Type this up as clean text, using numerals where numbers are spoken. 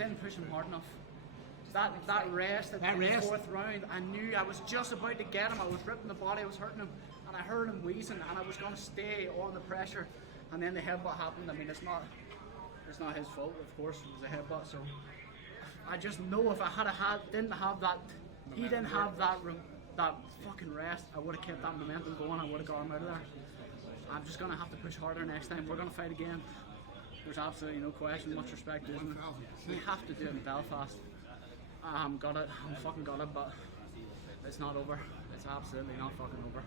didn't push him hard enough. That rest in the fourth round, I knew I was just about to get him. I was ripping the body, I was hurting him, and I heard him wheezing, and I was going to stay on the pressure. And then the headbutt happened. I mean, it's not his fault, of course. It was a headbutt. So I just know if I didn't have that, he didn't have that fucking rest, I would have kept that momentum going. I would have got him out of there. I'm just going to have to push harder next time. We're going to fight again. There's absolutely no question. Much respect to Usman. We have to do it in Belfast. I'm fucking got it, but it's not over. It's absolutely not fucking over.